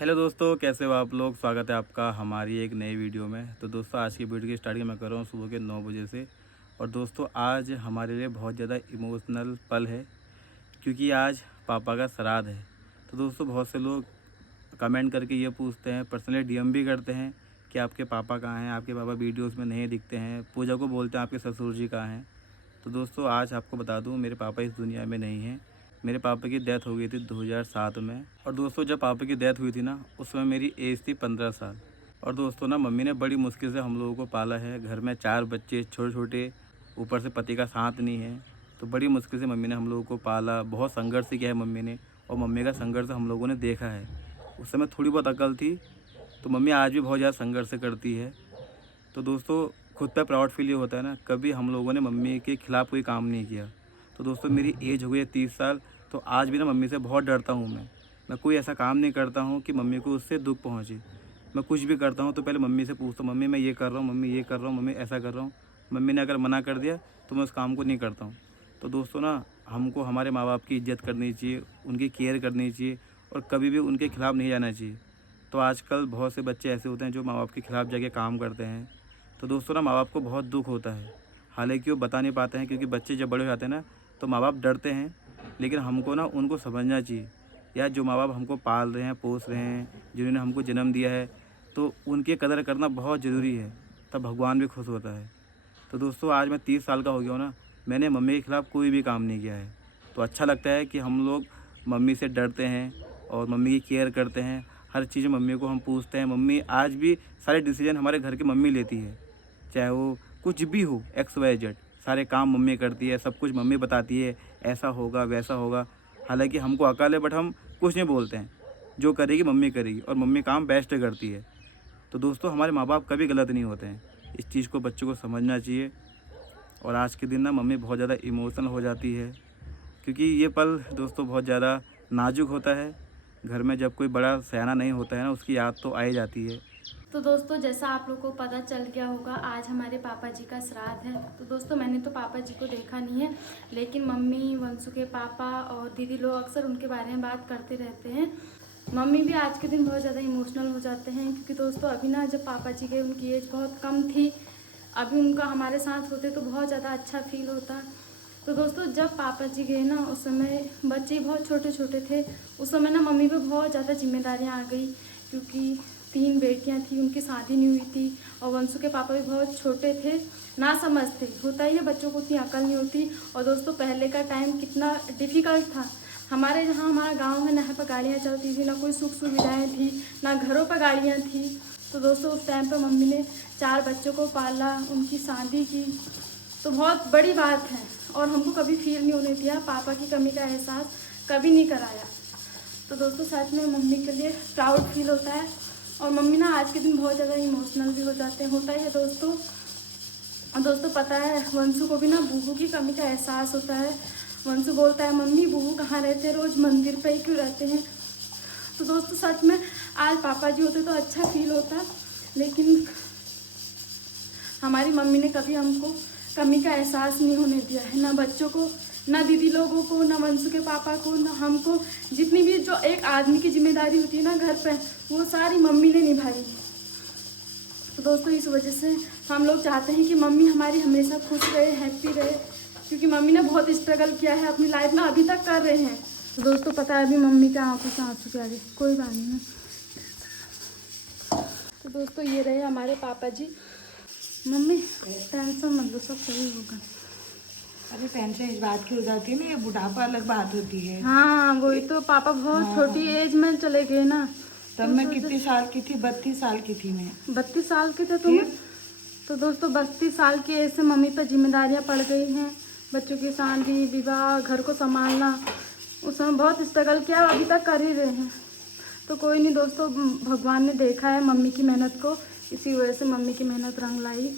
Hello दोस्तों, कैसे हो आप लोग। स्वागत है आपका हमारी एक नई वीडियो में। तो दोस्तों, आज की वीडियो की स्टार्टिंग मैं कर रहा हूँ सुबह के 9 बजे से। और दोस्तों, आज हमारे लिए बहुत ज़्यादा इमोशनल पल है, क्योंकि आज पापा का श्राद्ध है। तो दोस्तों, बहुत से लोग कमेंट करके ये पूछते हैं, पर्सनली डीएम भी करते हैं कि आपके पापा कहाँ हैं, आपके पापा वीडियोज़ में नहीं दिखते हैं। पूजा को बोलते हैं आपके ससुर जी कहाँ हैं। तो दोस्तों, आज आपको बता दूं, मेरे पापा इस दुनिया में नहीं हैं। मेरे पापा की डेथ हो गई थी 2007 में। और दोस्तों, जब पापा की डेथ हुई थी ना, उस समय मेरी एज थी 15 साल। और दोस्तों ना, मम्मी ने बड़ी मुश्किल से हम लोगों को पाला है। घर में 4 बच्चे छोटे छोटे, ऊपर से पति का साथ नहीं है। तो बड़ी मुश्किल से मम्मी ने हम लोगों को पाला। बहुत संघर्ष किया है मम्मी ने, और मम्मी का संघर्ष हम लोगों ने देखा है। उस समय थोड़ी बहुत अकल थी, तो मम्मी आज भी बहुत ज़्यादा संघर्ष करती है। तो दोस्तों, खुद पे प्राउड फील ये होता है ना, कभी हम लोगों ने मम्मी के खिलाफ़ कोई काम नहीं किया। तो दोस्तों, मेरी एज हो गई है 30 साल, तो आज भी ना मम्मी से बहुत डरता हूँ मैं कोई ऐसा काम नहीं करता हूँ कि मम्मी को उससे दुख पहुँचे। मैं कुछ भी करता हूँ तो पहले मम्मी से पूछता हूँ, मम्मी मैं ये कर रहा हूँ, मम्मी ये कर रहा हूँ, मम्मी ऐसा कर रहा हूँ। मम्मी ने अगर मना कर दिया तो मैं उस काम को नहीं करता हूँ। तो दोस्तों ना, हमको हमारे माँ बाप की इज़्ज़त करनी चाहिए, उनकी केयर करनी चाहिए, और कभी भी उनके खिलाफ़ नहीं जाना चाहिए। तो आजकल बहुत से बच्चे ऐसे होते हैं जो माँ बाप के खिलाफ़ जाके काम करते हैं। तो दोस्तों ना, माँ बाप को बहुत दुख होता है, हालांकि वो बता नहीं पाते हैं, क्योंकि बच्चे जब बड़े हो जाते हैं ना, तो माँ बाप डरते हैं। लेकिन हमको ना उनको समझना चाहिए, या जो माँ बाप हमको पाल रहे हैं, पोस रहे हैं, जिन्होंने हमको जन्म दिया है, तो उनकी कदर करना बहुत ज़रूरी है। तब भगवान भी खुश होता है। तो दोस्तों, आज मैं 30 साल का हो गया हूँ ना, मैंने मम्मी के खिलाफ़ कोई भी काम नहीं किया है। तो अच्छा लगता है कि हम लोग मम्मी से डरते हैं और मम्मी की केयर करते हैं। हर चीज़ मम्मी को हम पूछते हैं। मम्मी आज भी सारे डिसीजन हमारे घर की मम्मी लेती है, चाहे वो कुछ भी हो, एक्स वाई जेड, सारे काम मम्मी करती है, सब कुछ मम्मी बताती है, ऐसा होगा वैसा होगा। हालांकि हमको अकल है, बट हम कुछ नहीं बोलते हैं। जो करेगी मम्मी करेगी, और मम्मी काम बेस्ट करती है। तो दोस्तों, हमारे माँ बाप कभी गलत नहीं होते हैं। इस चीज़ को बच्चों को समझना चाहिए। और आज के दिन ना, मम्मी बहुत ज़्यादा इमोशनल हो जाती है, क्योंकि ये पल दोस्तों बहुत ज़्यादा नाजुक होता है। घर में जब कोई बड़ा सयाना नहीं होता है ना, उसकी याद तो आ ही जाती है। तो दोस्तों, जैसा आप लोग को पता चल गया होगा, आज हमारे पापा जी का श्राद्ध है। तो दोस्तों, मैंने तो पापा जी को देखा नहीं है, लेकिन मम्मी, वंशु के पापा और दीदी लोग अक्सर उनके बारे में बात करते रहते हैं। मम्मी भी आज के दिन बहुत ज़्यादा इमोशनल हो जाते हैं, क्योंकि दोस्तों अभी ना, जब पापा जी के, उनकी एज बहुत कम थी। अभी उनका हमारे साथ होते तो बहुत ज़्यादा अच्छा फील होता। तो दोस्तों, जब पापा जी गए ना, उस समय बच्चे बहुत छोटे छोटे थे। उस समय ना मम्मी पे बहुत ज़्यादा जिम्मेदारियाँ आ गई, क्योंकि 3 बेटियां थी, उनकी शादी नहीं हुई थी, और वंशु के पापा भी बहुत छोटे थे, ना समझ थे। होता ही है, बच्चों को उतनी अकल नहीं होती। और दोस्तों, पहले का टाइम कितना डिफ़िकल्ट था। हमारे जहाँ, हमारा गांव है, नहर पर गाड़ियाँ चलती थी, ना कोई सुख सुविधाएँ थी, ना घरों पर गाड़ियाँ थी। तो दोस्तों, उस टाइम पर मम्मी ने 4 बच्चों को पाला, उनकी शादी की, तो बहुत बड़ी बात है। और हमको कभी फील नहीं होने दिया, पापा की कमी का एहसास कभी नहीं कराया। तो दोस्तों, सच में मम्मी के लिए प्राउड फील होता है। और मम्मी ना आज के दिन बहुत ज़्यादा इमोशनल भी हो जाते हैं, होता ही है दोस्तों। और दोस्तों, पता है, वंशु को भी ना बूबू की कमी का एहसास होता है। वंशु बोलता है, मम्मी बूबू कहाँ रहते हैं, रोज़ मंदिर पे ही क्यों रहते हैं। तो दोस्तों, सच में आज पापा जी होते तो अच्छा फील होता, लेकिन हमारी मम्मी ने कभी हमको कमी का एहसास नहीं होने दिया है, ना बच्चों को, ना दीदी लोगों को, ना वंशु के पापा को, ना हमको। जितनी भी जो एक आदमी की जिम्मेदारी होती है ना घर पे, वो सारी मम्मी ने निभाई है। तो दोस्तों, इस वजह से हम लोग चाहते हैं कि मम्मी हमारी हमेशा खुश रहे, हैप्पी रहे, क्योंकि मम्मी ने बहुत स्ट्रगल किया है अपनी लाइफ में, अभी तक कर रहे हैं। तो दोस्तों, पता है, अभी मम्मी के आंखों से आंसू आ गए, कोई बात नहीं। तो दोस्तों, ये रहे हमारे पापा जी। मम्मी टेंशन मत लो, सब सही होगा। अरे टेंशन इस बात की हो जाती है ना, ये बुढ़ापा अलग बात होती है। हाँ, वही तो, पापा बहुत छोटी एज में चले गए ना। तब मैं कितनी साल की थी? 32 साल की थी मैं। 32 साल के थे तुम? तो दोस्तों, 32 साल की एज से मम्मी पर जिम्मेदारियां पड़ गई हैं, बच्चों की शादी, विवाह, घर को संभालना। उस समय बहुत स्ट्रगल किया, अभी तक कर ही रहे हैं। तो कोई नहीं दोस्तों, भगवान ने देखा है मम्मी की मेहनत को, इसी वजह से मम्मी की मेहनत रंग लाई,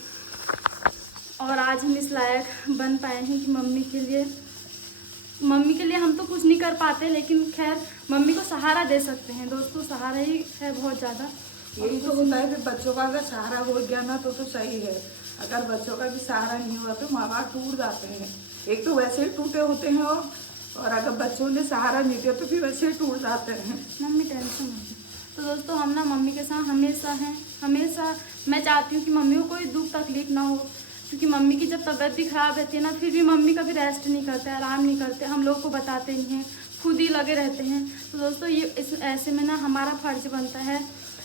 और आज हम इस लायक बन पाए हैं कि मम्मी के लिए हम तो कुछ नहीं कर पाते, लेकिन खैर मम्मी को सहारा दे सकते हैं दोस्तों, सहारा ही है बहुत ज़्यादा। यही तो होता है कि बच्चों का अगर सहारा हो गया ना तो सही है। अगर बच्चों का भी सहारा नहीं हुआ तो माँ बाप टूट जाते हैं। एक तो वैसे ही टूटे होते हैं, और अगर बच्चों ने सहारा नहीं दिया तो फिर वैसे ही टूट जाते हैं। मम्मी टेंशन मत लो। तो दोस्तों हम ना मम्मी के साथ हमेशा हैं, हमेशा। मैं चाहती हूँ कि मम्मी को कोई दुख तकलीफ ना हो, क्योंकि मम्मी की जब तबीयत भी ख़राब रहती है ना, फिर भी मम्मी कभी रेस्ट नहीं करते, आराम नहीं करते, हम लोग को बताते नहीं हैं, खुद ही लगे रहते हैं। तो दोस्तों ये इस ऐसे में ना हमारा फ़र्ज बनता है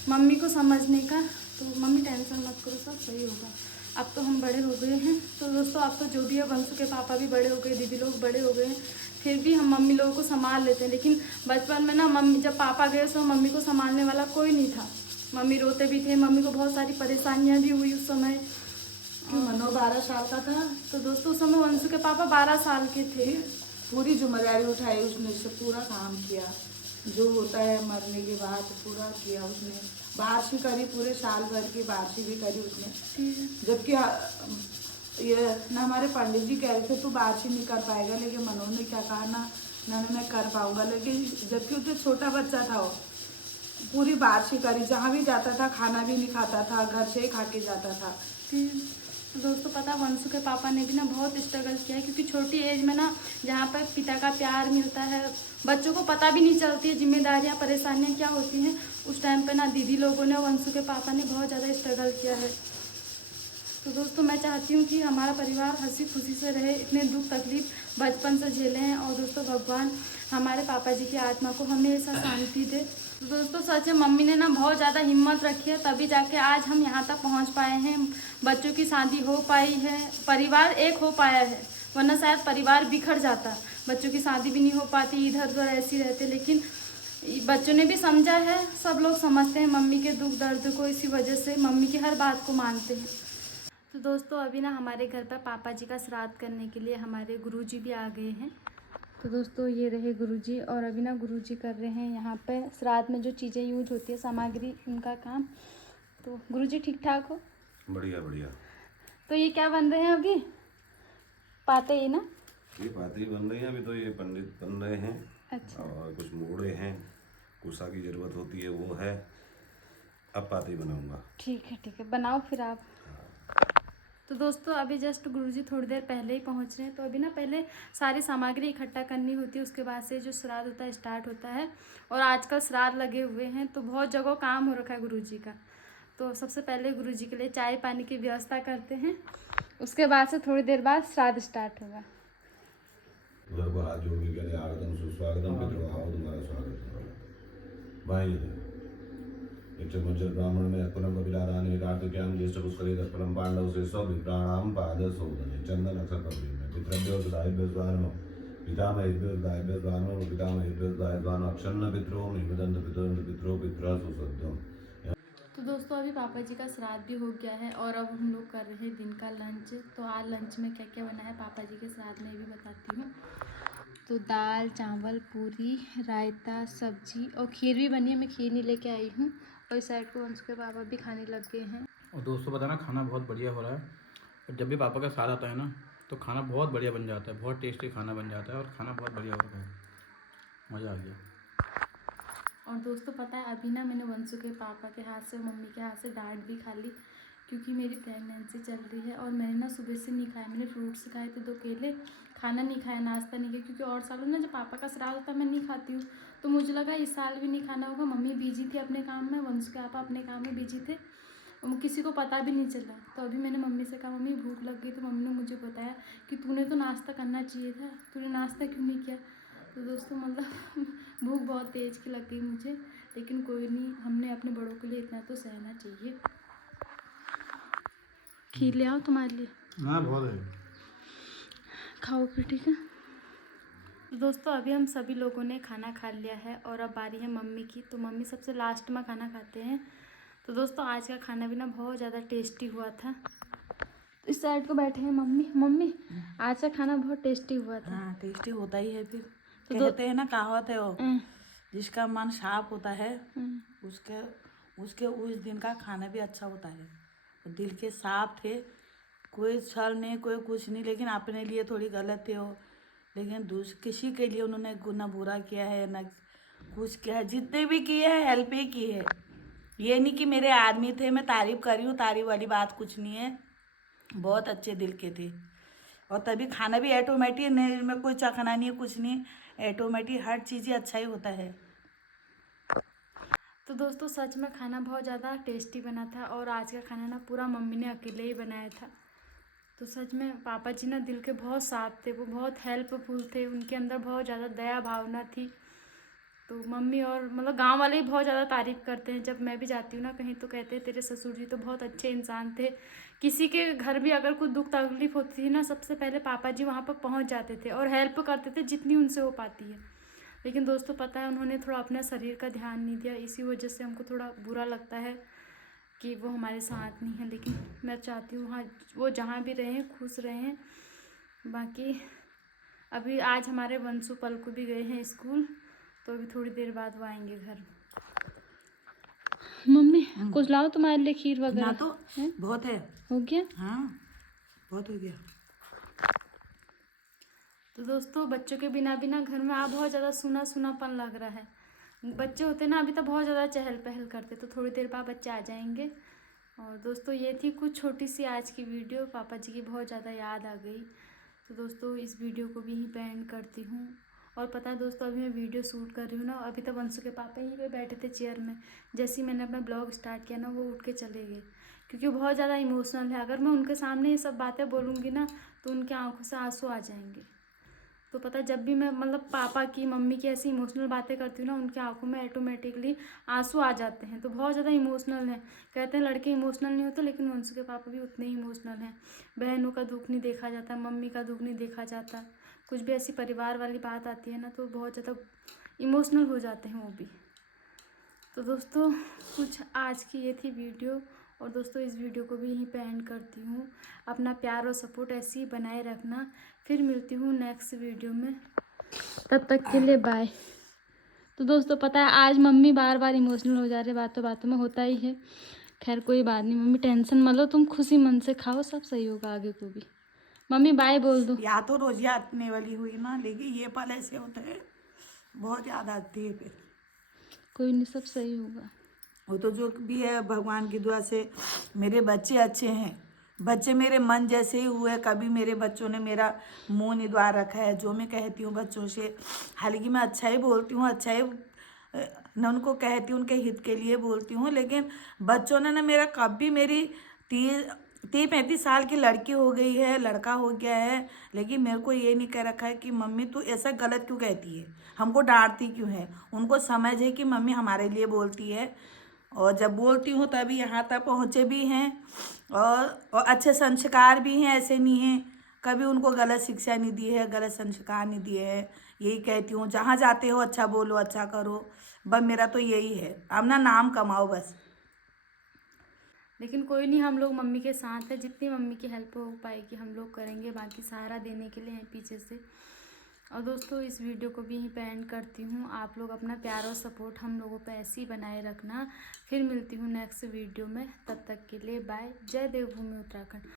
मम्मी को समझने का। तो मम्मी टेंशन मत करो, सब सही होगा। अब तो हम बड़े हो गए हैं। तो दोस्तों अब तो जो भी है, वंशु के पापा भी बड़े हो गए, दीदी लोग बड़े हो गए हैं, फिर भी हम मम्मी लोगों को संभाल लेते हैं। लेकिन बचपन में ना मम्मी जब पापा गए तो मम्मी को संभालने वाला कोई नहीं था। मम्मी रोते भी थे, मम्मी को बहुत सारी परेशानियां भी हुई उस समय। कि मनो 12 साल का था। तो दोस्तों उस समय वंशु के पापा 12 साल के थे। पूरी जिम्मेदारी उठाई उसने, से पूरा काम किया जो होता है मरने के बाद, पूरा किया उसने। बारिश करी, पूरे साल भर की बारिश भी करी उसने। जबकि ये ना हमारे पंडित जी कह रहे थे तू बारिश नहीं कर पाएगा, लेकिन मनोज ने क्या कहा ना मैं कर पाऊंगा। लेकिन जबकि उससे छोटा बच्चा था वो, पूरी बारिश करी, जहाँ भी जाता था खाना भी नहीं खाता था, घर से ही खा के जाता था। तो दोस्तों पता वंशु के पापा ने भी ना बहुत स्ट्रगल किया है, क्योंकि छोटी एज में ना जहाँ पर पिता का प्यार मिलता है, बच्चों को पता भी नहीं चलती है जिम्मेदारियाँ परेशानियाँ क्या होती हैं। उस टाइम पे ना दीदी लोगों ने, वंशु के पापा ने बहुत ज़्यादा स्ट्रगल किया है। तो दोस्तों मैं चाहती हूँ कि हमारा परिवार हंसी खुशी से रहे, इतने दुख तकलीफ बचपन से झेले हैं। और दोस्तों भगवान हमारे पापा जी की आत्मा को हमेशा शांति दे। तो दोस्तों सच है, मम्मी ने ना बहुत ज़्यादा हिम्मत रखी है, तभी जाके आज हम यहाँ तक पहुँच पाए हैं। बच्चों की शादी हो पाई है, परिवार एक हो पाया है, वरना शायद परिवार बिखर जाता, बच्चों की शादी भी नहीं हो पाती, इधर उधर ऐसी रहते। लेकिन बच्चों ने भी समझा है, सब लोग समझते हैं मम्मी के दुख दर्द को, इसी वजह से मम्मी की हर बात को मानते हैं। तो दोस्तों अभी ना हमारे घर पर पापा जी का श्राद्ध करने के लिए हमारे गुरुजी भी आ गए हैं। तो दोस्तों ये रहे गुरुजी, और अभी ना गुरुजी कर रहे हैं यहाँ पे श्राद्ध में जो चीज़ें यूज होती है, सामग्री, उनका काम। तो गुरुजी ठीक ठाक हो? बढ़िया बढ़िया। तो ये क्या बन रहे हैं अभी? पाते ही ना? ये पात्री बन रही है अभी, तो ये पंडित बन रहे हैं। अच्छा। और कुछ मोड़े हैं, कुसा की ज़रूरत होती है वो है। अब पात्री बनाऊंगा। ठीक है, बनाओ फिर आप। तो दोस्तों अभी जस्ट गुरुजी थोड़ी देर पहले ही पहुंच रहे हैं। तो अभी ना पहले सारी सामग्री इकट्ठा करनी होती है, उसके बाद से जो श्राद्ध होता है स्टार्ट होता है। और आजकल श्राद्ध लगे हुए हैं, तो बहुत जगह काम हो रखा है गुरुजी का। तो सबसे पहले गुरुजी के लिए चाय पानी की व्यवस्था करते हैं, उसके बाद से थोड़ी देर बाद श्राद्ध स्टार्ट होगा। उधर को हाथ जोड़ के कहते आगतम सुस्वागतम पितृभाव तुम्हारा स्वागत भाई। चमचर ब्राह्मण में पुनम कपिलाराने कार्तिक्याम ज्येष्ठ पुष्करे तत्परम पांडव से सौ विप्राणाम पाद सोदने चंदन अक्षर कपड़े में पितृभ्यो दायभ्यो स्वानम पितामहेभ्यो दायभ्यो स्वानम पितामहेभ्यो दायद्वान अक्षन्न पितरो निवेदन्त पितरो पित्रा सुसद्धम। तो दोस्तों अभी पापा जी का श्राद्ध भी हो गया है, और अब हम लोग कर रहे हैं दिन का लंच। तो आज लंच में क्या क्या बना है पापा जी के श्राद्ध में, भी बताती हूँ। तो दाल चावल पूरी रायता सब्जी और खीर भी बनी है, मैं खीर नहीं लेके आई हूँ। और इस साइड को वंशु के पापा भी खाने लग गए हैं। और दोस्तों पता ना खाना बहुत बढ़िया हो रहा है, और जब भी पापा का साथ आता है ना तो खाना बहुत बढ़िया बन जाता है, बहुत टेस्टी खाना बन जाता है, और खाना बहुत बढ़िया हो रहा है, मज़ा आ गया। और दोस्तों पता है अभी ना मैंने वंशु के पापा के हाथ से, मम्मी के हाथ से डांट भी खा ली, क्योंकि मेरी प्रेगनेंसी चल रही है। और मैंने ना सुबह से नहीं खाया, मैंने फ्रूट्स खाए थे 2 केले, खाना नहीं खाया, नाश्ता नहीं किया। क्योंकि और सालों ना जब पापा का श्राद्ध होता है मैं नहीं खाती हूँ, तो मुझे लगा इस साल भी नहीं खाना होगा। मम्मी बिजी थी अपने काम में, वंशु के पापा अपने काम में बिजी थे, और किसी को पता भी नहीं चला। तो अभी मैंने मम्मी से कहा मम्मी भूख लग गई, तो मम्मी ने मुझे बताया कि तूने तो नाश्ता करना चाहिए था, तूने नाश्ता क्यों नहीं किया। तो दोस्तों मतलब भूख बहुत तेज़ की लग गई मुझे, लेकिन कोई नहीं, हमने अपने बड़ों के लिए इतना तो सहना चाहिए। खीर ले आओ तुम्हारे लिए। हाँ बहुत है, खाओ फिर, ठीक है। तो दोस्तों अभी हम सभी लोगों ने खाना खा लिया है, और अब बारी है मम्मी की। तो मम्मी सबसे लास्ट में खाना खाते हैं। तो दोस्तों आज का खाना भी ना बहुत ज़्यादा टेस्टी हुआ था। तो इस साइड को बैठे हैं मम्मी। मम्मी आज का खाना बहुत टेस्टी हुआ था। हाँ टेस्टी होता ही है फिर। तो कहते हैं ना, कहावत है वो, जिसका मन साफ होता है उसके उस दिन का खाना भी अच्छा होता है। तो दिल के साफ थे, कोई छल नहीं, कोई कुछ नहीं, लेकिन अपने लिए थोड़ी गलत थे वो, लेकिन किसी के लिए उन्होंने ना बुरा किया है ना कुछ किया है। जितने भी किए हैं हेल्प ही की है। ये नहीं कि मेरे आदमी थे, मैं तारीफ कर रही हूँ, तारीफ वाली बात कुछ नहीं है, बहुत अच्छे दिल के थे। और तभी खाना भी ऑटोमेटिक, नहीं में कोई चखना नहीं है, कुछ नहीं, ऑटोमेटिक हर चीज़ ही अच्छा ही होता है। तो दोस्तों सच में खाना बहुत ज़्यादा टेस्टी बना था और आज का खाना ना पूरा मम्मी ने अकेले ही बनाया था। तो सच में पापा जी ना दिल के बहुत साफ थे, वो बहुत हेल्पफुल थे, उनके अंदर बहुत ज़्यादा दया भावना थी। तो मम्मी और मतलब गांव वाले ही बहुत ज़्यादा तारीफ़ करते हैं। जब मैं भी जाती हूँ ना कहीं तो कहते हैं तेरे ससुर जी तो बहुत अच्छे इंसान थे। किसी के घर भी अगर कुछ दुख तकलीफ होती थी ना, सबसे पहले पापा जी वहाँ पर पहुँच जाते थे और हेल्प करते थे जितनी उनसे हो पाती है। लेकिन दोस्तों पता है उन्होंने थोड़ा अपने शरीर का ध्यान नहीं दिया, इसी वजह से हमको थोड़ा बुरा लगता है कि वो हमारे साथ नहीं है। लेकिन मैं चाहती हूँ हाँ वो जहाँ भी रहें खुश रहें। बाकी अभी आज हमारे वंशु पलकू भी गए हैं स्कूल, तो अभी थोड़ी देर बाद वो आएंगे घर। मम्मी कुछ लाओ तुम्हारे लिए खीर ना वगैरह। तो बहुत है। हो गया? हाँ बहुत हो गया। तो दोस्तों बच्चों के बिना बिना घर में आप बहुत ज़्यादा सूना सूनापन लग रहा है। बच्चे होते ना अभी तो बहुत ज़्यादा चहल पहल करते, तो थोड़ी देर बाद बच्चे आ जाएंगे। और दोस्तों ये थी कुछ छोटी सी आज की वीडियो, पापा जी की बहुत ज़्यादा याद आ गई। तो दोस्तों इस वीडियो को भी यहीं पे एंड करती हूँ। और पता है दोस्तों अभी मैं वीडियो शूट कर रही हूँ ना, अभी तक वंशु के पापा यहीं पे बैठे थे चेयर में। जैसे ही मैंने अपना ब्लॉग स्टार्ट किया ना वो उठ के चले गए, क्योंकि वो बहुत ज़्यादा इमोशनल है। अगर मैं उनके सामने ये सब बातें बोलूँगी ना तो उनकी आंखों से आंसू आ जाएंगे। तो पता है जब भी मैं मतलब पापा की मम्मी की ऐसी इमोशनल बातें करती हूँ ना, उनकी आंखों में ऑटोमेटिकली आंसू आ जाते हैं। तो बहुत ज़्यादा इमोशनल है। कहते हैं लड़के इमोशनल नहीं होते, लेकिन वंशु के पापा भी उतने ही इमोशनल हैं। बहनों का दुख नहीं देखा जाता, मम्मी का दुख नहीं देखा जाता, कुछ भी ऐसी परिवार वाली बात आती है ना तो बहुत ज़्यादा इमोशनल हो जाते हैं वो भी। तो दोस्तों कुछ आज की ये थी वीडियो। और दोस्तों इस वीडियो को भी यहीं पे एंड करती हूँ। अपना प्यार और सपोर्ट ऐसे ही बनाए रखना। फिर मिलती हूँ नेक्स्ट वीडियो में, तब तक के लिए बाय। तो दोस्तों पता है आज मम्मी बार बार इमोशनल हो जा रहे, बातों बातों में होता ही है। खैर कोई बात नहीं मम्मी, टेंशन मत लो, तुम खुशी मन से खाओ, सब सही होगा आगे को भी। मम्मी बाय बोल दो। या तो रोजिया आने वाली हुई ना, लेकिन ये पल ऐसे होते हैं बहुत याद आती है फिर। कोई नहीं सब सही होगा। वो तो जो भी है भगवान की दुआ से मेरे बच्चे अच्छे हैं। बच्चे मेरे मन जैसे ही हुए, कभी मेरे बच्चों ने मेरा मुंह नहीं दुआ रखा है। जो मैं कहती हूँ बच्चों से, हालांकि मैं अच्छा ही बोलती हूँ, अच्छा ही न उनको कहती हूँ, उनके हित के लिए बोलती हूँ, लेकिन बच्चों ने ना मेरा कभी मेरी 30-35 साल की लड़की हो गई है, लड़का हो गया है, लेकिन मेरे को ये नहीं कह रखा है कि मम्मी तू ऐसा गलत क्यों कहती है, हमको डांटती क्यों है। उनको समझ है कि मम्मी हमारे लिए बोलती है, और जब बोलती हूँ तभी यहाँ तक पहुँचे भी हैं। और अच्छे संस्कार भी हैं, ऐसे नहीं हैं कभी उनको गलत शिक्षा नहीं दी है, गलत संस्कार नहीं दिए है। यही कहती हूँ जहाँ जाते हो अच्छा बोलो, अच्छा करो, बस मेरा तो यही है। अपना नाम कमाओ बस। लेकिन कोई नहीं, हम लोग मम्मी के साथ है, जितनी मम्मी की हेल्प हो पाएगी हम लोग करेंगे, बाकी सहारा देने के लिए हैं पीछे से। और दोस्तों इस वीडियो को भी यहीं पे एंड करती हूँ। आप लोग अपना प्यार और सपोर्ट हम लोगों पे ऐसे ही बनाए रखना। फिर मिलती हूँ नेक्स्ट वीडियो में, तब तक के लिए बाय। जय देवभूमि उत्तराखंड।